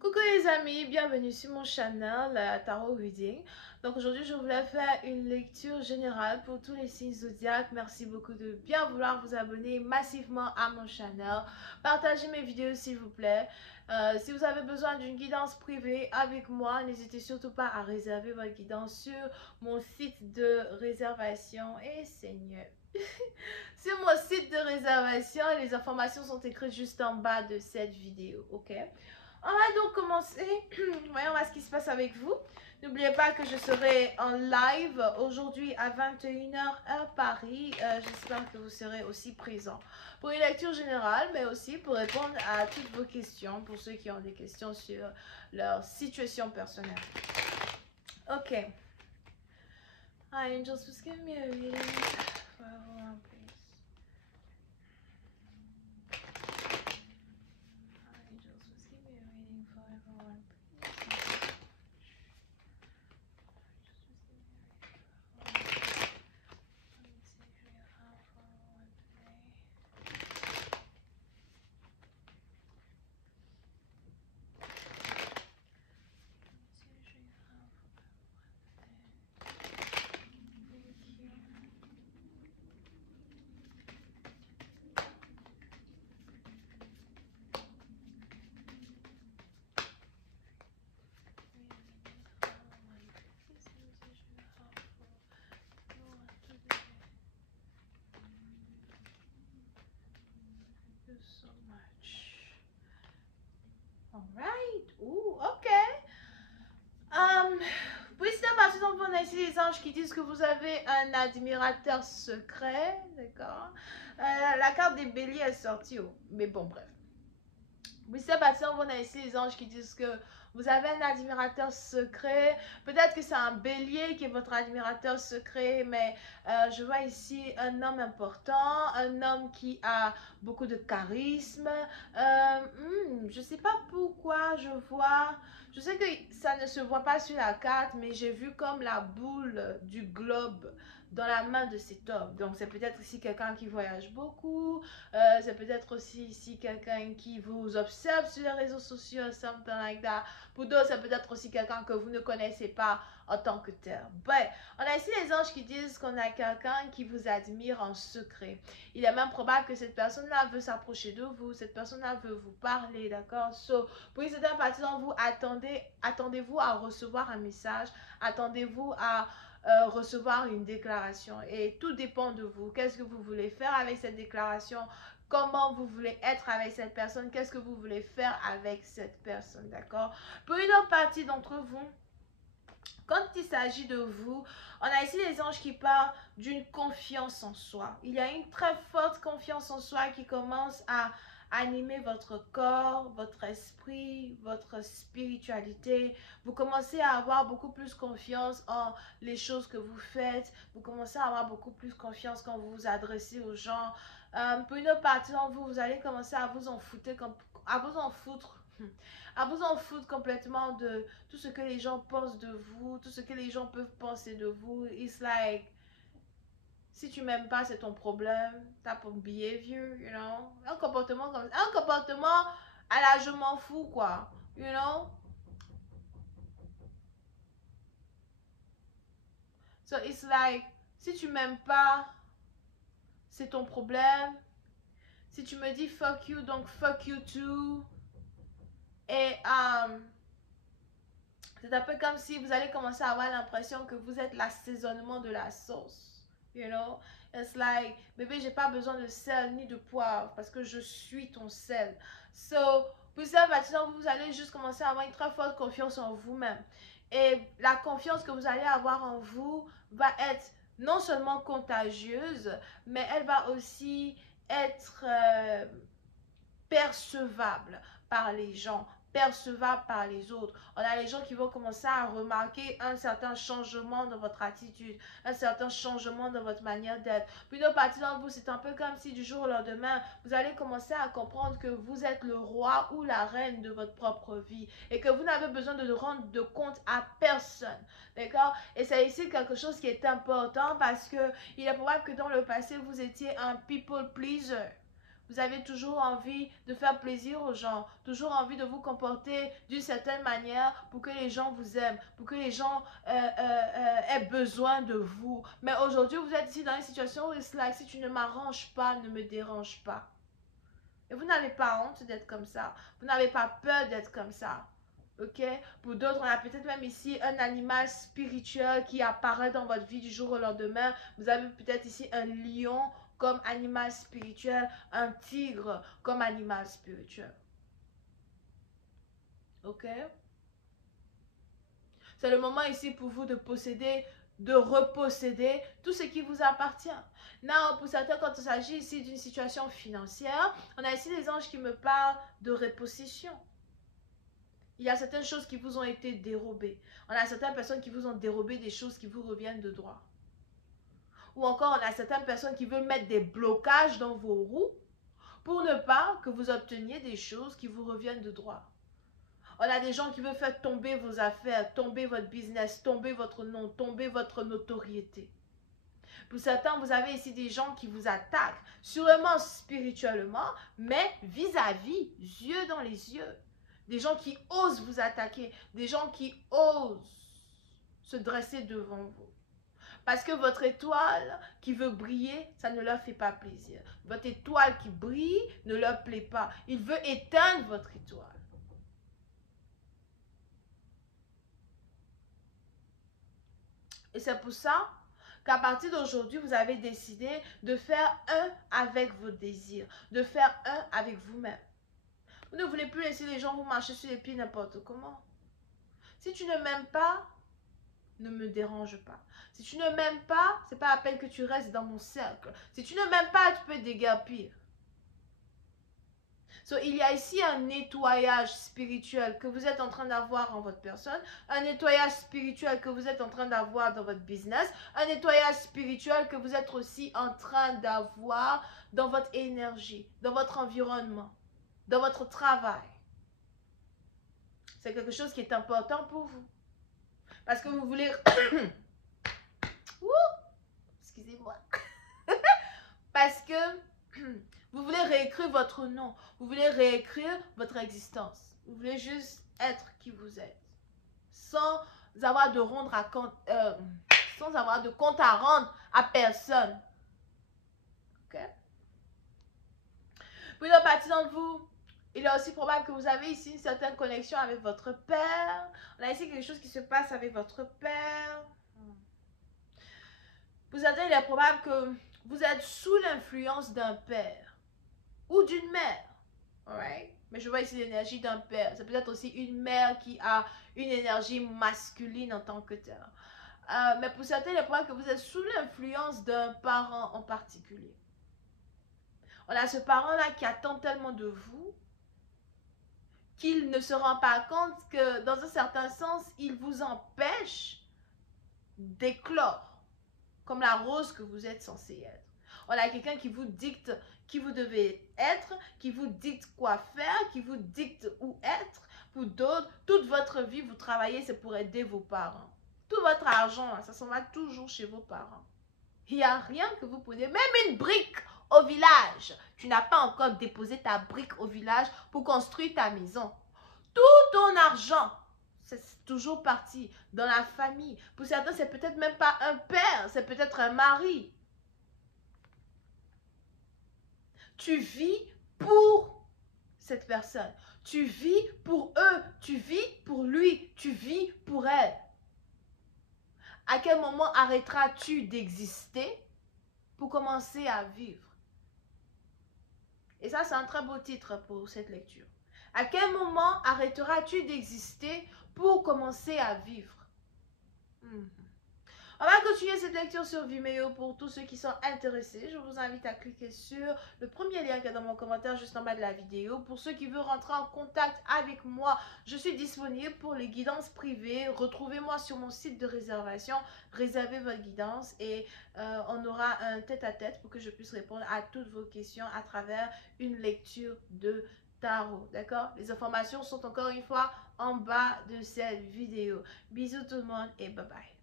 Coucou les amis, bienvenue sur mon channel Tarot Reading. Donc aujourd'hui je voulais faire une lecture générale pour tous les signes zodiaques. Merci beaucoup de bien vouloir vous abonner massivement à mon channel. Partagez mes vidéos s'il vous plaît. Si vous avez besoin d'une guidance privée avec moi, n'hésitez surtout pas à réserver votre guidance sur mon site de réservation. Et Seigneur, sur mon site de réservation, les informations sont écrites juste en bas de cette vidéo, ok? On va donc commencer. Voyons voir ce qui se passe avec vous. N'oubliez pas que je serai en live aujourd'hui à 21h heure Paris. J'espère que vous serez aussi présents pour une lecture générale, mais aussi pour répondre à toutes vos questions, pour ceux qui ont des questions sur leur situation personnelle. Ok. Hi angels, please give me a reading for everyone, please. Hi angels, please give me a reading for everyone, please. So much. All right. Ooh, okay. Wisdom, par exemple, on a ici les anges qui disent que vous avez un admirateur secret, d'accord. La carte des béliers est sortie, mais bon, bref. Wisdom, par exemple, on a ici les anges qui disent que vous avez un admirateur secret. Peut-être que c'est un bélier qui est votre admirateur secret, mais je vois ici un homme important, un homme qui a beaucoup de charisme. Je ne sais pas pourquoi je vois... Je sais que ça ne se voit pas sur la carte, mais j'ai vu comme la boule du globe dans la main de cet homme. Donc c'est peut-être ici quelqu'un qui voyage beaucoup, c'est peut-être aussi ici quelqu'un qui vous observe sur les réseaux sociaux, something like that. Pour d'autres, c'est peut-être aussi quelqu'un que vous ne connaissez pas en tant que tel. But, on a ici les anges qui disent qu'on a quelqu'un qui vous admire en secret. Il est même probable que cette personne-là veut s'approcher de vous, cette personne-là veut vous parler, d'accord? So, pour une certaine partie d'entre vous, attendez-vous à recevoir un message, attendez-vous à recevoir une déclaration, et tout dépend de vous. Qu'est-ce que vous voulez faire avec cette déclaration? Comment vous voulez être avec cette personne? Qu'est-ce que vous voulez faire avec cette personne, d'accord? Pour une autre partie d'entre vous, quand il s'agit de vous, on a ici les anges qui parlent d'une confiance en soi. Il y a une très forte confiance en soi qui commence à animer votre corps, votre esprit, votre spiritualité. Vous commencez à avoir beaucoup plus confiance en les choses que vous faites. Vous commencez à avoir beaucoup plus confiance quand vous vous adressez aux gens. Pour une autre partie d'entre vous, vous allez commencer à vous en foutre, à vous en foutre complètement de tout ce que les gens pensent de vous, tout ce que les gens peuvent penser de vous. It's like, si tu m'aimes pas, c'est ton problème. Type of behavior, you know. Un comportement à la je m'en fous, quoi. You know. So it's like, si tu m'aimes pas, c'est ton problème. Si tu me dis fuck you, donc fuck you too. Et c'est un peu comme si vous allez commencer à avoir l'impression que vous êtes l'assaisonnement de la sauce. You know? It's like, bébé, j'ai pas besoin de sel ni de poivre parce que je suis ton sel. So, pour ça, maintenant, vous allez juste commencer à avoir une très forte confiance en vous-même. Et la confiance que vous allez avoir en vous va être non seulement contagieuse, mais elle va aussi être percevable par les gens, percevable par les autres. On a les gens qui vont commencer à remarquer un certain changement dans votre attitude, un certain changement dans votre manière d'être. Puis une partie d'entre vous, c'est un peu comme si du jour au lendemain, vous allez commencer à comprendre que vous êtes le roi ou la reine de votre propre vie et que vous n'avez besoin de rendre de compte à personne. D'accord? Et c'est ici quelque chose qui est important parce que il est probable que dans le passé, vous étiez un people pleaser. Vous avez toujours envie de faire plaisir aux gens, toujours envie de vous comporter d'une certaine manière pour que les gens vous aiment, pour que les gens aient besoin de vous. Mais aujourd'hui, vous êtes ici dans une situation où c'est like, si tu ne m'arranges pas, ne me dérange pas. Et vous n'avez pas honte d'être comme ça. Vous n'avez pas peur d'être comme ça. Ok? Pour d'autres, on a peut-être même ici un animal spirituel qui apparaît dans votre vie du jour au lendemain. Vous avez peut-être ici un lion comme animal spirituel, un tigre comme animal spirituel. Ok? C'est le moment ici pour vous de posséder, de reposséder tout ce qui vous appartient. Now, pour certains, quand il s'agit ici d'une situation financière, on a ici des anges qui me parlent de repossession. Il y a certaines choses qui vous ont été dérobées. On a certaines personnes qui vous ont dérobé des choses qui vous reviennent de droit. Ou encore, on a certaines personnes qui veulent mettre des blocages dans vos roues pour ne pas que vous obteniez des choses qui vous reviennent de droit. On a des gens qui veulent faire tomber vos affaires, tomber votre business, tomber votre nom, tomber votre notoriété. Pour certains, vous avez ici des gens qui vous attaquent, sûrement spirituellement, mais vis-à-vis, yeux dans les yeux. Des gens qui osent vous attaquer, des gens qui osent se dresser devant vous. Parce que votre étoile qui veut briller, ça ne leur fait pas plaisir. Votre étoile qui brille ne leur plaît pas. Il veut éteindre votre étoile. Et c'est pour ça qu'à partir d'aujourd'hui, vous avez décidé de faire un avec vos désirs, de faire un avec vous-même. Vous ne voulez plus laisser les gens vous marcher sur les pieds n'importe comment. Si tu ne m'aimes pas, ne me dérange pas. Si tu ne m'aimes pas, c'est pas la peine que tu restes dans mon cercle. Si tu ne m'aimes pas, tu peux déguerpir. So, il y a ici un nettoyage spirituel que vous êtes en train d'avoir en votre personne, un nettoyage spirituel que vous êtes en train d'avoir dans votre business, un nettoyage spirituel que vous êtes aussi en train d'avoir dans votre énergie, dans votre environnement, dans votre travail. C'est quelque chose qui est important pour vous. Parce que vous voulez... Excusez-moi. Parce que vous voulez réécrire votre nom. Vous voulez réécrire votre existence. Vous voulez juste être qui vous êtes. Sans avoir de sans avoir de compte à rendre à personne. Ok? Pour une partie d'entre vous, il est aussi probable que vous avez ici une certaine connexion avec votre père. On a ici quelque chose qui se passe avec votre père. Pour certains, il est probable que vous êtes sous l'influence d'un père ou d'une mère. Alright? Mais je vois ici l'énergie d'un père. C'est peut-être aussi une mère qui a une énergie masculine en tant que telle. Mais pour certains, il est probable que vous êtes sous l'influence d'un parent en particulier. On a ce parent-là qui attend tellement de vous qu'il ne se rend pas compte que, dans un certain sens, il vous empêche d'éclore comme la rose que vous êtes censé être. On a quelqu'un qui vous dicte qui vous devez être, qui vous dicte quoi faire, qui vous dicte où être. Pour d'autres, toute votre vie, vous travaillez, c'est pour aider vos parents. Tout votre argent, ça s'en va toujours chez vos parents. Il n'y a rien que vous prenez, même une brique au village. Tu n'as pas encore déposé ta brique au village pour construire ta maison. Tout ton argent, c'est toujours parti dans la famille. Pour certains, c'est peut-être même pas un père, c'est peut-être un mari. Tu vis pour cette personne. Tu vis pour eux. Tu vis pour lui. Tu vis pour elle. À quel moment arrêteras-tu d'exister pour commencer à vivre? Et ça, c'est un très beau titre pour cette lecture. À quel moment arrêteras-tu d'exister pour commencer à vivre? On va continuer cette lecture sur Vimeo pour tous ceux qui sont intéressés. Je vous invite à cliquer sur le premier lien qui est dans mon commentaire juste en bas de la vidéo. Pour ceux qui veulent rentrer en contact avec moi, je suis disponible pour les guidances privées. Retrouvez-moi sur mon site de réservation. Réservez votre guidance et on aura un tête-à-tête pour que je puisse répondre à toutes vos questions à travers une lecture de tarot. D'accord? Les informations sont encore une fois en bas de cette vidéo. Bisous tout le monde et bye bye.